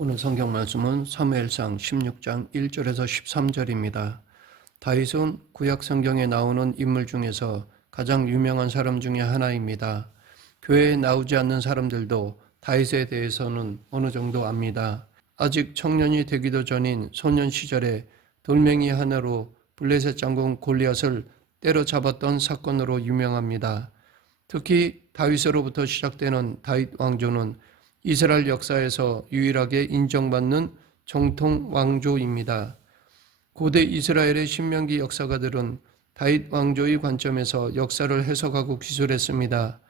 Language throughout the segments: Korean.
오늘 성경 말씀은 사무엘상 16장 1절에서 13절입니다. 다윗은 구약 성경에 나오는 인물 중에서 가장 유명한 사람 중에 하나입니다. 교회에 나오지 않는 사람들도 다윗에 대해서는 어느 정도 압니다. 아직 청년이 되기도 전인 소년 시절에 돌멩이 하나로 블레셋 장군 골리앗을 때려잡았던 사건으로 유명합니다. 특히 다윗으로부터 시작되는 다윗 왕조는 이스라엘 역사에서 유일하게 인정받는 정통 왕조입니다. 고대 이스라엘의 신명기 역사가들은 다윗 왕조의 관점에서 역사를 해석하고 기술했습니다.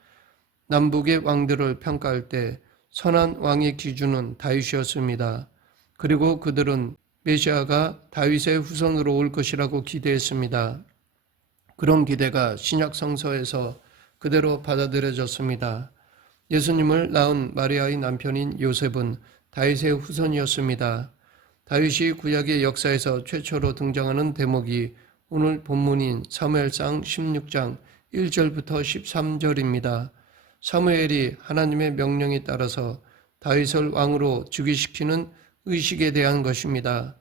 남북의 왕들을 평가할 때 선한 왕의 기준은 다윗이었습니다. 그리고 그들은 메시아가 다윗의 후손으로 올 것이라고 기대했습니다. 그런 기대가 신약 성서에서 그대로 받아들여졌습니다. 예수님을 낳은 마리아의 남편인 요셉은 다윗의 후손이었습니다. 다윗이 구약의 역사에서 최초로 등장하는 대목이 오늘 본문인 사무엘상 16장 1절부터 13절입니다. 사무엘이 하나님의 명령에 따라서 다윗을 왕으로 즉위시키는 의식에 대한 것입니다.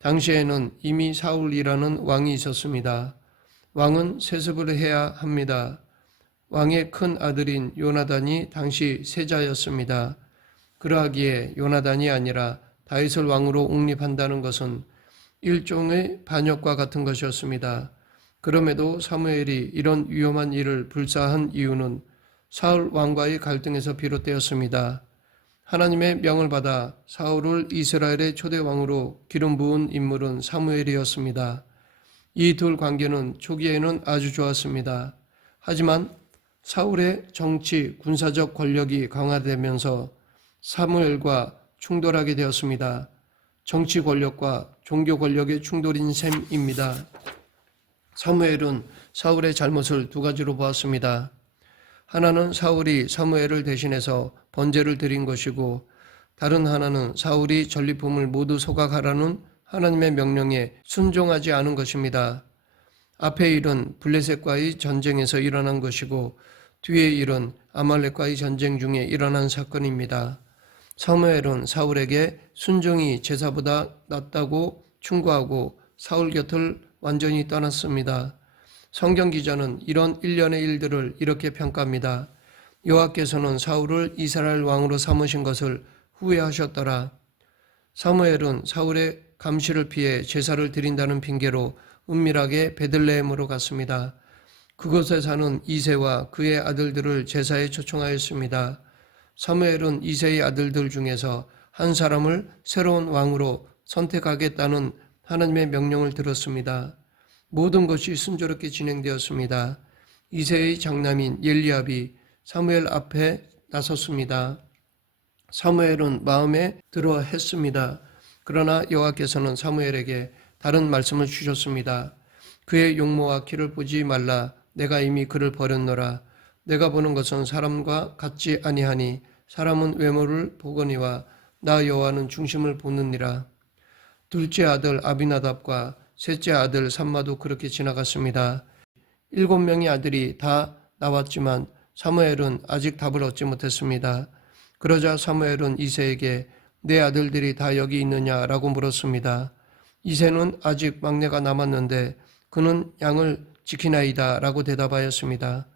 당시에는 이미 사울이라는 왕이 있었습니다. 왕은 세습을 해야 합니다. 왕의 큰 아들인 요나단이 당시 세자였습니다. 그러하기에 요나단이 아니라 다윗을 왕으로 옹립한다는 것은 일종의 반역과 같은 것이었습니다. 그럼에도 사무엘이 이런 위험한 일을 불사한 이유는 사울 왕과의 갈등에서 비롯되었습니다. 하나님의 명을 받아 사울을 이스라엘의 초대 왕으로 기름 부은 인물은 사무엘이었습니다. 이 둘 관계는 초기에는 아주 좋았습니다. 하지만 사울의 정치, 군사적 권력이 강화되면서 사무엘과 충돌하게 되었습니다. 정치 권력과 종교 권력의 충돌인 셈입니다. 사무엘은 사울의 잘못을 두 가지로 보았습니다. 하나는 사울이 사무엘을 대신해서 번제를 드린 것이고, 다른 하나는 사울이 전리품을 모두 소각하라는 하나님의 명령에 순종하지 않은 것입니다. 앞의 일은 블레셋과의 전쟁에서 일어난 것이고, 뒤의 일은 아말렉과의 전쟁 중에 일어난 사건입니다. 사무엘은 사울에게 순종이 제사보다 낫다고 충고하고 사울 곁을 완전히 떠났습니다. 성경 기자는 이런 일련의 일들을 이렇게 평가합니다. 여호와께서는 사울을 이스라엘 왕으로 삼으신 것을 후회하셨더라. 사무엘은 사울의 감시를 피해 제사를 드린다는 핑계로 은밀하게 베들레헴으로 갔습니다. 그곳에 사는 이새와 그의 아들들을 제사에 초청하였습니다. 사무엘은 이새의 아들들 중에서 한 사람을 새로운 왕으로 선택하겠다는 하나님의 명령을 들었습니다. 모든 것이 순조롭게 진행되었습니다. 이새의 장남인 엘리압이 사무엘 앞에 나섰습니다. 사무엘은 마음에 들어 했습니다. 그러나 여호와께서는 사무엘에게 다른 말씀을 주셨습니다. 그의 용모와 키를 보지 말라. 내가 이미 그를 버렸노라. 내가 보는 것은 사람과 같지 아니하니 사람은 외모를 보거니와 나 여호와는 중심을 보느니라. 둘째 아들 아비나답과 셋째 아들 삼마도 그렇게 지나갔습니다. 7명의 아들이 다 나왔지만 사무엘은 아직 답을 얻지 못했습니다. 그러자 사무엘은 이새에게 내 아들들이 다 여기 있느냐라고 물었습니다. 이새는 아직 막내가 남았는데 그는 양을 지키나이다 라고 대답하였습니다.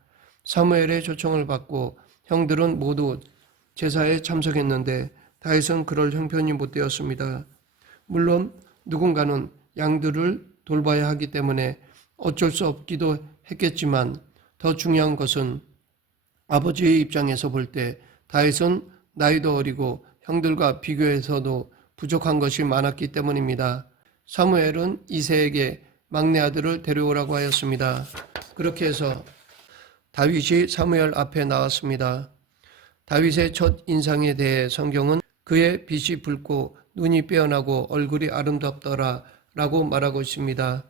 사무엘의 초청을 받고 형들은 모두 제사에 참석했는데 다윗은 그럴 형편이 못 되었습니다. 물론 누군가는 양들을 돌봐야 하기 때문에 어쩔 수 없기도 했겠지만 더 중요한 것은 아버지의 입장에서 볼 때 다윗은 나이도 어리고 형들과 비교해서도 부족한 것이 많았기 때문입니다. 사무엘은 이새에게 막내 아들을 데려오라고 하였습니다. 그렇게 해서 다윗이 사무엘 앞에 나왔습니다. 다윗의 첫 인상에 대해 성경은 그의 빛이 붉고 눈이 빼어나고 얼굴이 아름답더라 라고 말하고 있습니다.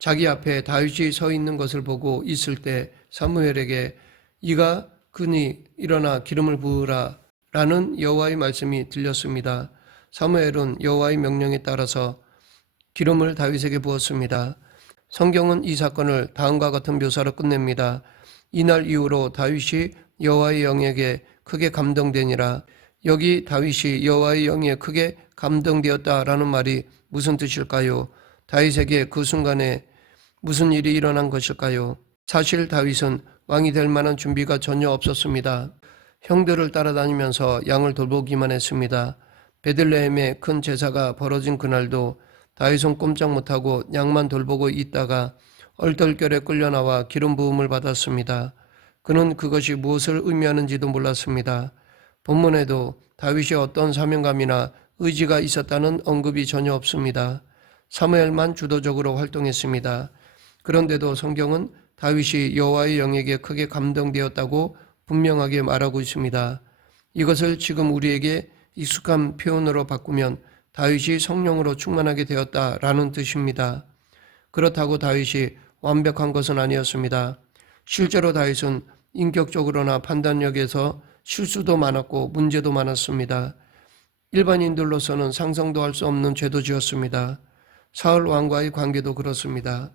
자기 앞에 다윗이 서 있는 것을 보고 있을 때 사무엘에게 이가 그니 일어나 기름을 부으라 라는 여호와의 말씀이 들렸습니다. 사무엘은 여호와의 명령에 따라서 기름을 다윗에게 부었습니다. 성경은 이 사건을 다음과 같은 묘사로 끝냅니다. 이날 이후로 다윗이 여호와의 영에게 크게 감동되니라. 여기 다윗이 여호와의 영에 크게 감동되었다라는 말이 무슨 뜻일까요? 다윗에게 그 순간에 무슨 일이 일어난 것일까요? 사실 다윗은 왕이 될 만한 준비가 전혀 없었습니다. 형들을 따라다니면서 양을 돌보기만 했습니다. 베들레헴에 큰 제사가 벌어진 그날도 다윗은 꼼짝 못하고 양만 돌보고 있다가 얼떨결에 끌려나와 기름 부음을 받았습니다. 그는 그것이 무엇을 의미하는지도 몰랐습니다. 본문에도 다윗이 어떤 사명감이나 의지가 있었다는 언급이 전혀 없습니다. 사무엘만 주도적으로 활동했습니다. 그런데도 성경은 다윗이 여호와의 영에게 크게 감동되었다고 분명하게 말하고 있습니다. 이것을 지금 우리에게 익숙한 표현으로 바꾸면 다윗이 성령으로 충만하게 되었다라는 뜻입니다. 그렇다고 다윗이 완벽한 것은 아니었습니다. 실제로 다윗은 인격적으로나 판단력에서 실수도 많았고 문제도 많았습니다. 일반인들로서는 상상도 할 수 없는 죄도 지었습니다. 사울 왕과의 관계도 그렇습니다.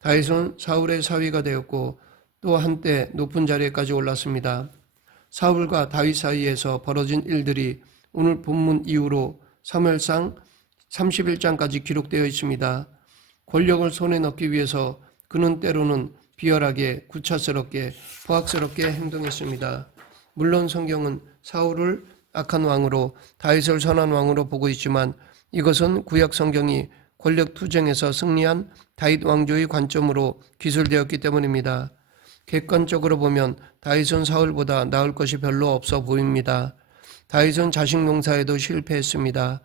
다윗은 사울의 사위가 되었고 또 한때 높은 자리에까지 올랐습니다. 사울과 다윗 사이에서 벌어진 일들이 오늘 본문 이후로 사무엘상 31장까지 기록되어 있습니다. 권력을 손에 넣기 위해서 그는 때로는 비열하게, 구차스럽게, 포악스럽게 행동했습니다. 물론 성경은 사울을 악한 왕으로 다윗을 선한 왕으로 보고 있지만 이것은 구약 성경이 권력 투쟁에서 승리한 다윗 왕조의 관점으로 기술되었기 때문입니다. 객관적으로 보면 다윗은 사울보다 나을 것이 별로 없어 보입니다. 다윗은 자식 농사에도 실패했습니다.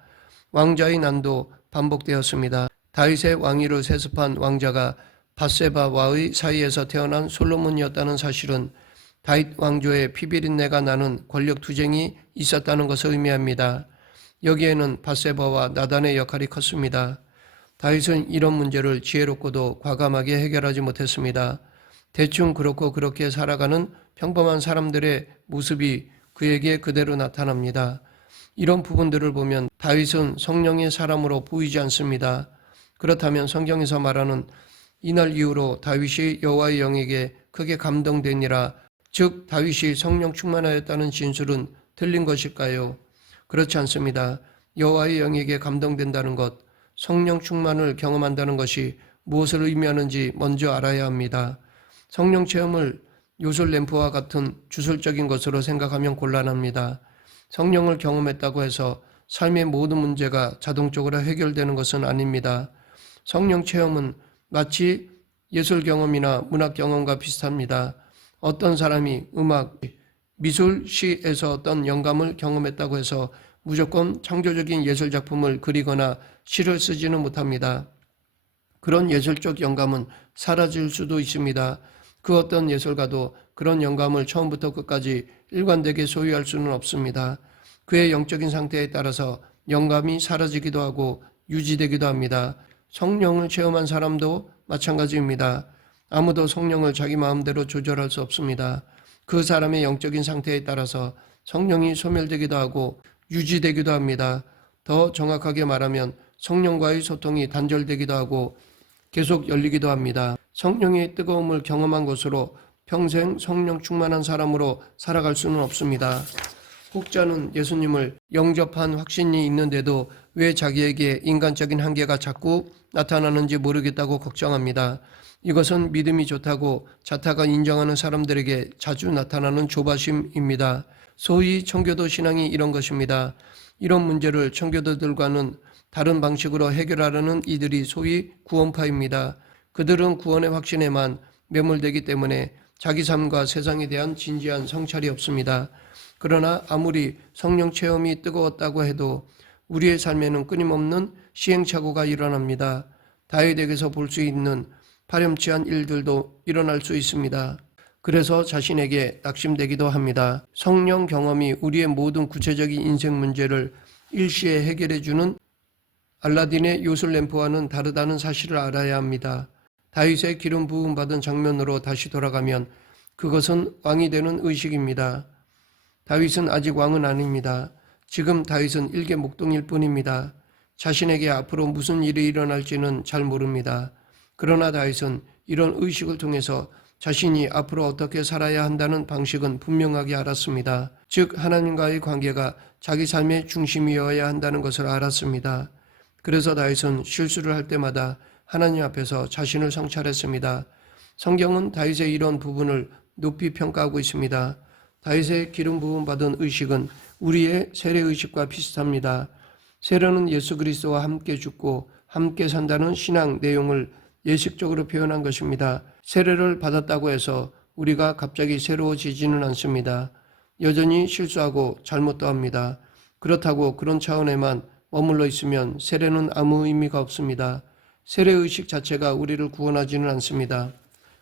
왕자의 난도 반복되었습니다. 다윗의 왕위를 세습한 왕자가 밧세바와의 사이에서 태어난 솔로몬이었다는 사실은 다윗 왕조의 피비린내가 나는 권력 투쟁이 있었다는 것을 의미합니다. 여기에는 밧세바와 나단의 역할이 컸습니다. 다윗은 이런 문제를 지혜롭고도 과감하게 해결하지 못했습니다. 대충 그렇고 그렇게 살아가는 평범한 사람들의 모습이 그에게 그대로 나타납니다. 이런 부분들을 보면 다윗은 성령의 사람으로 보이지 않습니다. 그렇다면 성경에서 말하는 이날 이후로 다윗이 여호와의 영에게 크게 감동되니라, 즉 다윗이 성령 충만하였다는 진술은 틀린 것일까요? 그렇지 않습니다. 여호와의 영에게 감동된다는 것, 성령 충만을 경험한다는 것이 무엇을 의미하는지 먼저 알아야 합니다. 성령 체험을 요술 램프와 같은 주술적인 것으로 생각하면 곤란합니다. 성령을 경험했다고 해서 삶의 모든 문제가 자동적으로 해결되는 것은 아닙니다. 성령 체험은 마치 예술 경험이나 문학 경험과 비슷합니다. 어떤 사람이 음악, 미술, 시에서 어떤 영감을 경험했다고 해서 무조건 창조적인 예술 작품을 그리거나 시를 쓰지는 못합니다. 그런 예술적 영감은 사라질 수도 있습니다. 그 어떤 예술가도 그런 영감을 처음부터 끝까지 일관되게 소유할 수는 없습니다. 그의 영적인 상태에 따라서 영감이 사라지기도 하고 유지되기도 합니다. 성령을 체험한 사람도 마찬가지입니다. 아무도 성령을 자기 마음대로 조절할 수 없습니다. 그 사람의 영적인 상태에 따라서 성령이 소멸되기도 하고 유지되기도 합니다. 더 정확하게 말하면 성령과의 소통이 단절되기도 하고 계속 열리기도 합니다. 성령의 뜨거움을 경험한 것으로 평생 성령 충만한 사람으로 살아갈 수는 없습니다. 혹자는 예수님을 영접한 확신이 있는데도 왜 자기에게 인간적인 한계가 자꾸 나타나는지 모르겠다고 걱정합니다. 이것은 믿음이 좋다고 자타가 인정하는 사람들에게 자주 나타나는 조바심입니다. 소위 청교도 신앙이 이런 것입니다. 이런 문제를 청교도들과는 다른 방식으로 해결하려는 이들이 소위 구원파입니다. 그들은 구원의 확신에만 매몰되기 때문에 자기 삶과 세상에 대한 진지한 성찰이 없습니다. 그러나 아무리 성령 체험이 뜨거웠다고 해도 우리의 삶에는 끊임없는 시행착오가 일어납니다. 다윗에게서 볼 수 있는 파렴치한 일들도 일어날 수 있습니다. 그래서 자신에게 낙심되기도 합니다. 성령 경험이 우리의 모든 구체적인 인생 문제를 일시에 해결해주는 알라딘의 요술 램프와는 다르다는 사실을 알아야 합니다. 다윗의 기름 부음 받은 장면으로 다시 돌아가면 그것은 왕이 되는 의식입니다. 다윗은 아직 왕은 아닙니다. 지금 다윗은 일개 목동일 뿐입니다. 자신에게 앞으로 무슨 일이 일어날지는 잘 모릅니다. 그러나 다윗은 이런 의식을 통해서 자신이 앞으로 어떻게 살아야 한다는 방식은 분명하게 알았습니다. 즉 하나님과의 관계가 자기 삶의 중심이어야 한다는 것을 알았습니다. 그래서 다윗은 실수를 할 때마다 하나님 앞에서 자신을 성찰했습니다. 성경은 다윗의 이런 부분을 높이 평가하고 있습니다. 다윗의 기름 부음 받은 의식은 우리의 세례 의식과 비슷합니다. 세례는 예수 그리스도와 함께 죽고 함께 산다는 신앙 내용을 예식적으로 표현한 것입니다. 세례를 받았다고 해서 우리가 갑자기 새로워지지는 않습니다. 여전히 실수하고 잘못도 합니다. 그렇다고 그런 차원에만 머물러 있으면 세례는 아무 의미가 없습니다. 세례 의식 자체가 우리를 구원하지는 않습니다.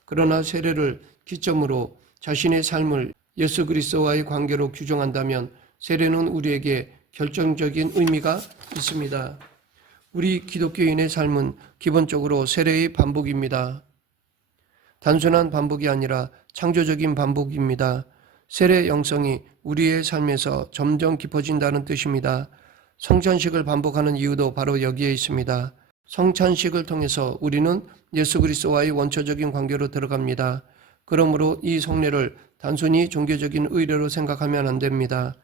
그러나 세례를 기점으로 자신의 삶을 예수 그리스도와의 관계로 규정한다면 세례는 우리에게 결정적인 의미가 있습니다. 우리 기독교인의 삶은 기본적으로 세례의 반복입니다. 단순한 반복이 아니라 창조적인 반복입니다. 세례 영성이 우리의 삶에서 점점 깊어진다는 뜻입니다. 성찬식을 반복하는 이유도 바로 여기에 있습니다. 성찬식을 통해서 우리는 예수 그리스도와의 원초적인 관계로 들어갑니다. 그러므로 이 성례를 단순히 종교적인 의례로 생각하면 안 됩니다.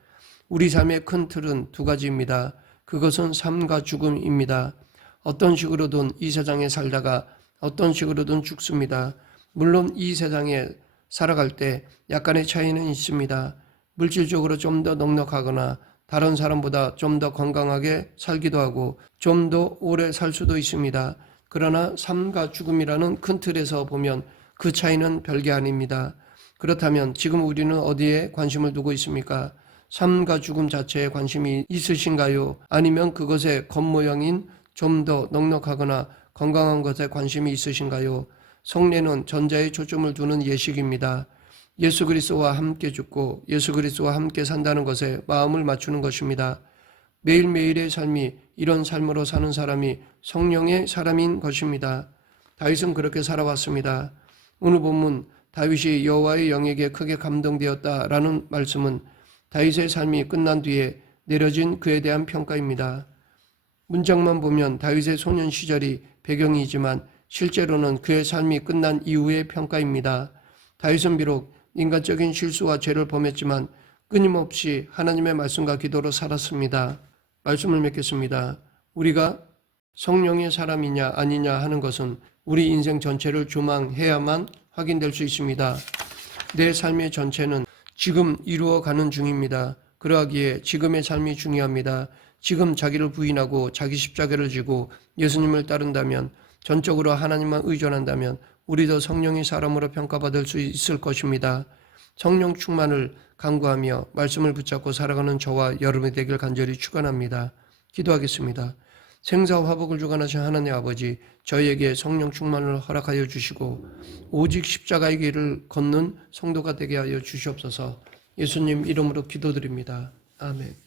우리 삶의 큰 틀은 두 가지입니다. 그것은 삶과 죽음입니다. 어떤 식으로든 이 세상에 살다가 어떤 식으로든 죽습니다. 물론 이 세상에 살아갈 때 약간의 차이는 있습니다. 물질적으로 좀 더 넉넉하거나 다른 사람보다 좀 더 건강하게 살기도 하고 좀 더 오래 살 수도 있습니다. 그러나 삶과 죽음이라는 큰 틀에서 보면 그 차이는 별게 아닙니다. 그렇다면 지금 우리는 어디에 관심을 두고 있습니까? 삶과 죽음 자체에 관심이 있으신가요? 아니면 그것의 겉모양인 좀 더 넉넉하거나 건강한 것에 관심이 있으신가요? 성례는 전자에 초점을 두는 예식입니다. 예수 그리스도와 함께 죽고 예수 그리스도와 함께 산다는 것에 마음을 맞추는 것입니다. 매일매일의 삶이 이런 삶으로 사는 사람이 성령의 사람인 것입니다. 다윗은 그렇게 살아왔습니다. 오늘 본문 다윗이 여호와의 영에게 크게 감동되었다라는 말씀은 다윗의 삶이 끝난 뒤에 내려진 그에 대한 평가입니다. 문장만 보면 다윗의 소년 시절이 배경이지만 실제로는 그의 삶이 끝난 이후의 평가입니다. 다윗은 비록 인간적인 실수와 죄를 범했지만 끊임없이 하나님의 말씀과 기도로 살았습니다. 말씀을 맺겠습니다. 우리가 성령의 사람이냐 아니냐 하는 것은 우리 인생 전체를 조망해야만 확인될 수 있습니다. 내 삶의 전체는 지금 이루어가는 중입니다. 그러하기에 지금의 삶이 중요합니다. 지금 자기를 부인하고 자기 십자가를 지고 예수님을 따른다면, 전적으로 하나님만 의존한다면 우리도 성령의 사람으로 평가받을 수 있을 것입니다. 성령 충만을 간구하며 말씀을 붙잡고 살아가는 저와 여러분이 되길 간절히 축원합니다. 기도하겠습니다. 생사와 화복을 주관하신 하나님 아버지, 저희에게 성령 충만을 허락하여 주시고 오직 십자가의 길을 걷는 성도가 되게 하여 주시옵소서. 예수님 이름으로 기도드립니다. 아멘.